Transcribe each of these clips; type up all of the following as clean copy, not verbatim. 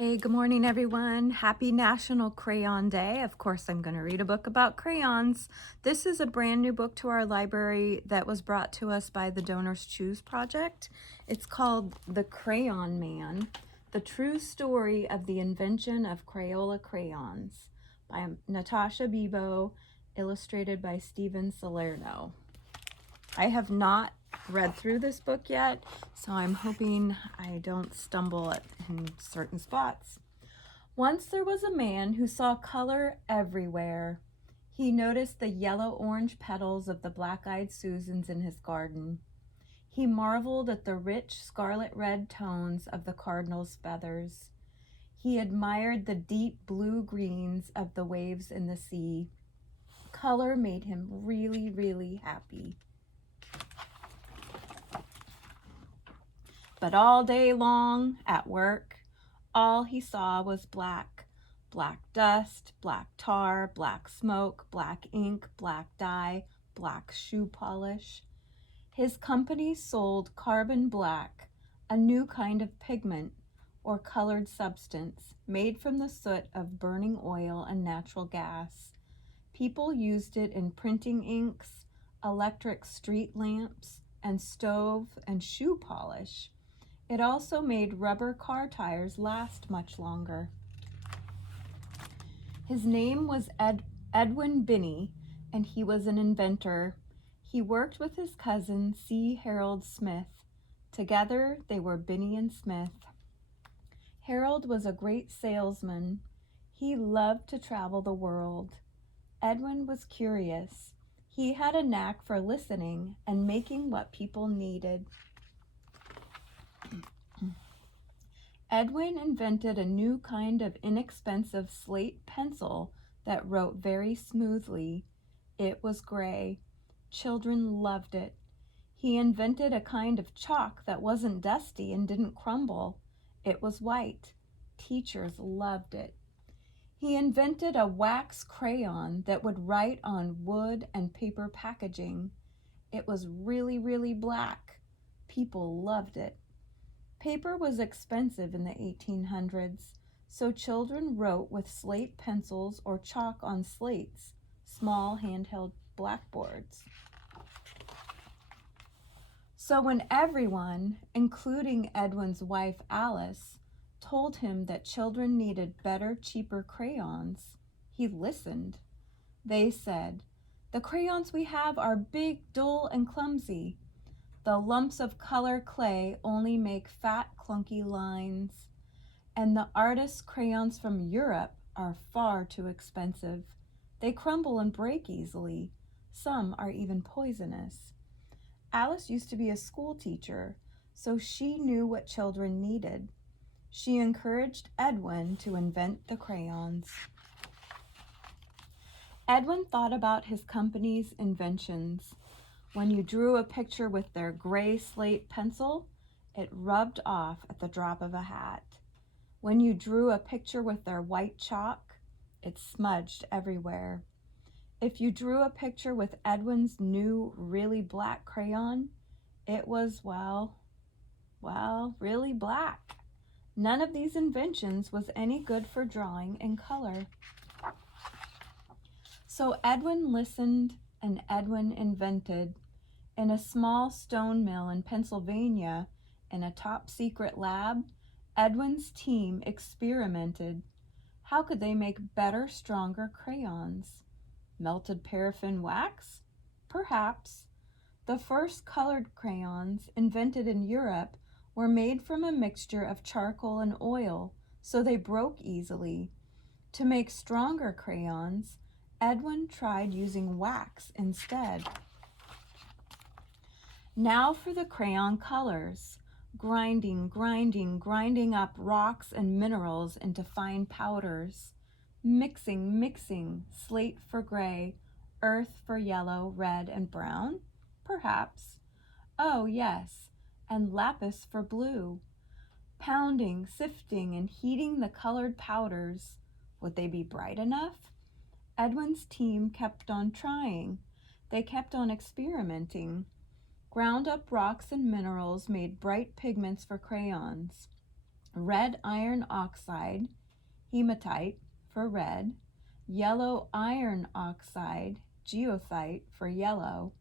Hey, good morning, everyone. Happy National Crayon Day. Of course, I'm going to read a book about crayons. This is a brand new book to our library that was brought to us by the Donors Choose Project. It's called The Crayon Man, The True Story of the Invention of Crayola Crayons by Natascha Bieber, illustrated by Steven Salerno. I have not read through this book yet, so I'm hoping I don't stumble in certain spots. Once there was a man who saw color everywhere. He noticed the yellow-orange petals of the black-eyed Susans in his garden. He marveled at the rich scarlet-red tones of the cardinal's feathers. He admired the deep blue-greens of the waves in the sea. Color made him really, really happy. But all day long at work, all he saw was black. Black dust, black tar, black smoke, black ink, black dye, black shoe polish. His company sold carbon black, a new kind of pigment or colored substance made from the soot of burning oil and natural gas. People used it in printing inks, electric street lamps, and stove and shoe polish. It also made rubber car tires last much longer. His name was Edwin Binney, and he was an inventor. He worked with his cousin, C. Harold Smith. Together, they were Binney and Smith. Harold was a great salesman. He loved to travel the world. Edwin was curious. He had a knack for listening and making what people needed. Edwin invented a new kind of inexpensive slate pencil that wrote very smoothly. It was gray. Children loved it. He invented a kind of chalk that wasn't dusty and didn't crumble. It was white. Teachers loved it. He invented a wax crayon that would write on wood and paper packaging. It was really, really black. People loved it. Paper was expensive in the 1800s, so children wrote with slate pencils or chalk on slates, small handheld blackboards. So when everyone, including Edwin's wife Alice, told him that children needed better, cheaper crayons, he listened. They said, "The crayons we have are big, dull, and clumsy. The lumps of color clay only make fat, clunky lines. And the artist's crayons from Europe are far too expensive. They crumble and break easily. Some are even poisonous." Alice used to be a school teacher, so she knew what children needed. She encouraged Edwin to invent the crayons. Edwin thought about his company's inventions. When you drew a picture with their gray slate pencil, it rubbed off at the drop of a hat. When you drew a picture with their white chalk, it smudged everywhere. If you drew a picture with Edwin's new, really black crayon, it was, well, really black. None of these inventions was any good for drawing in color. So Edwin listened and Edwin invented. In a small stone mill in Pennsylvania, in a top-secret lab, Edwin's team experimented. How could they make better, stronger crayons? Melted paraffin wax? Perhaps. The first colored crayons, invented in Europe, were made from a mixture of charcoal and oil, so they broke easily. To make stronger crayons, Edwin tried using wax instead. Now for the crayon colors. Grinding up rocks and minerals into fine powders. Mixing, slate for gray, earth for yellow, red, and brown? Perhaps. Oh, yes, and lapis for blue. Pounding, sifting, and heating the colored powders. Would they be bright enough? Edwin's team kept on trying. They kept on experimenting. Ground up rocks and minerals made bright pigments for crayons. red iron oxide, hematite for red, yellow iron oxide, geothite for yellow,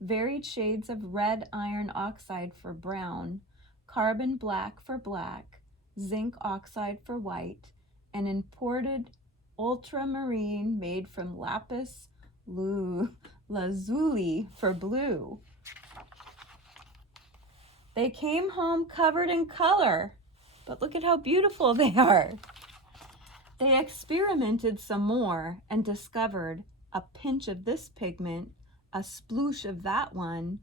varied shades of red iron oxide for brown, carbon black for black, zinc oxide for white, and imported ultramarine made from lapis lazuli for blue. They came home covered in color, but look at how beautiful they are. They experimented some more and discovered a pinch of this pigment, a sploosh of that one,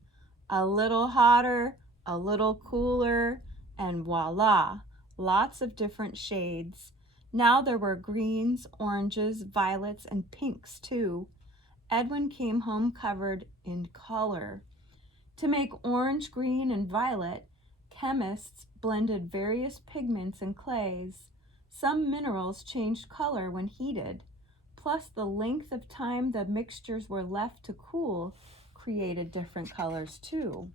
a little hotter, a little cooler, and voila, lots of different shades. Now there were greens, oranges, violets, and pinks too. Edwin came home covered in color. To make orange, green, and violet, chemists blended various pigments and clays. Some minerals changed color when heated, plus the length of time the mixtures were left to cool created different colors too.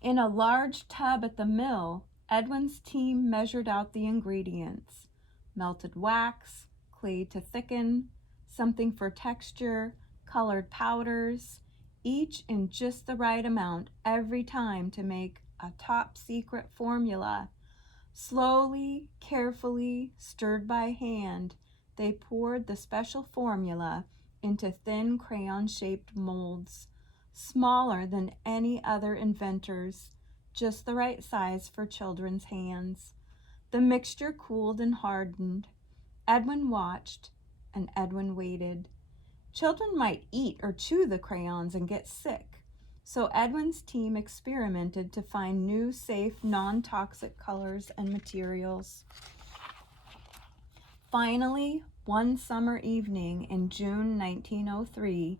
In a large tub at the mill, Edwin's team measured out the ingredients: melted wax, clay to thicken, something for texture, colored powders, each in just the right amount every time to make a top secret formula. Slowly, carefully, stirred by hand, they poured the special formula into thin crayon-shaped molds, smaller than any other inventor's, just the right size for children's hands. The mixture cooled and hardened. Edwin watched, and Edwin waited. Children might eat or chew the crayons and get sick, so Edwin's team experimented to find new, safe, non-toxic colors and materials. Finally, one summer evening in June 1903,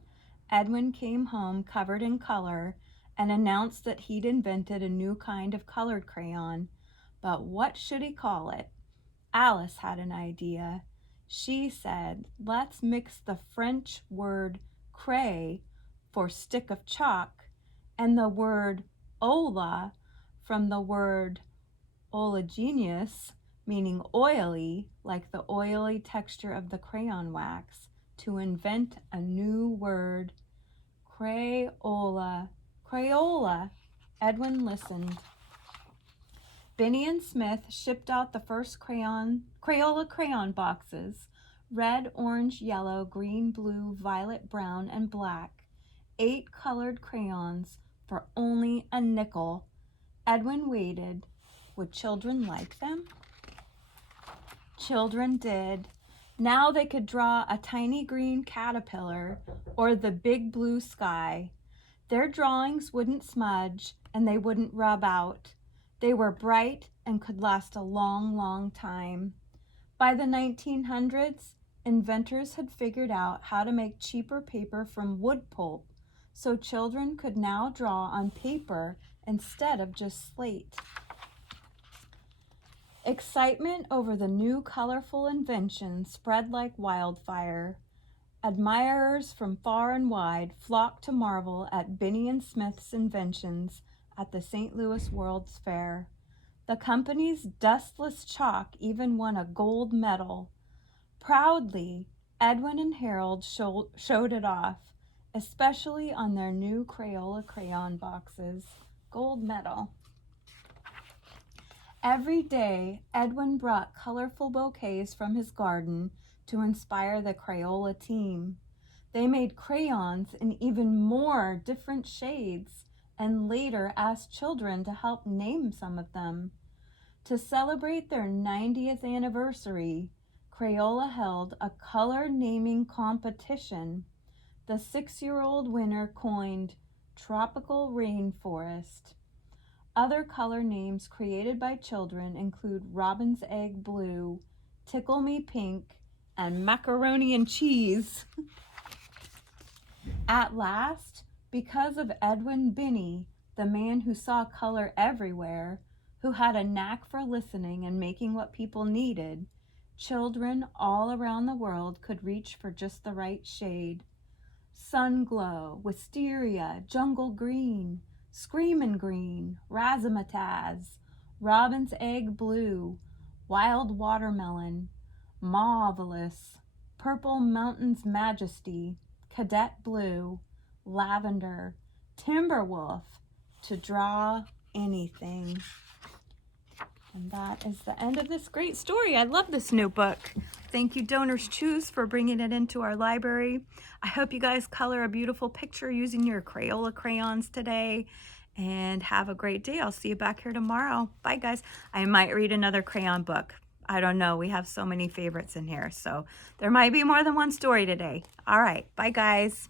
Edwin came home covered in color and announced that he'd invented a new kind of colored crayon. But what should he call it? Alice had an idea. She said, let's mix the French word cray for stick of chalk and the word ola from the word oleaginous, meaning oily, like the oily texture of the crayon wax, to invent a new word, Crayola. Crayola. Edwin listened. Benny and Smith shipped out the first Crayola crayon boxes: red, orange, yellow, green, blue, violet, brown, and black. 8 colored crayons for only a nickel. Edwin waited. Would children like them? Children did. Now they could draw a tiny green caterpillar or the big blue sky. Their drawings wouldn't smudge and they wouldn't rub out. They were bright and could last a long, long time. By the 1900s, inventors had figured out how to make cheaper paper from wood pulp, so children could now draw on paper instead of just slate. Excitement over the new colorful invention spread like wildfire. Admirers from far and wide flocked to marvel at Benny and Smith's inventions at the St. Louis World's Fair. The company's dustless chalk even won a gold medal. Proudly, Edwin and Harold showed it off, especially on their new Crayola crayon boxes. Gold medal. Every day, Edwin brought colorful bouquets from his garden to inspire the Crayola team. They made crayons in even more different shades and later asked children to help name some of them. To celebrate their 90th anniversary, Crayola held a color naming competition. The 6-year-old winner coined Tropical Rainforest. Other color names created by children include Robin's Egg Blue, Tickle Me Pink, and Macaroni and Cheese. At last, because of Edwin Binney, the man who saw color everywhere, who had a knack for listening and making what people needed, children all around the world could reach for just the right shade. Sunglow, Wisteria, Jungle Green, Screamin' Green, Razzmatazz, Robin's egg blue, wild watermelon, marvelous, purple mountain's majesty, cadet blue, lavender, timberwolf, to draw anything. And that is the end of this great story. I love this new book. Thank you, Donors Choose, for bringing it into our library. I hope you guys color a beautiful picture using your Crayola crayons today. And have a great day. I'll see you back here tomorrow. Bye, guys. I might read another crayon book. I don't know. We have so many favorites in here. So there might be more than one story today. All right. Bye, guys.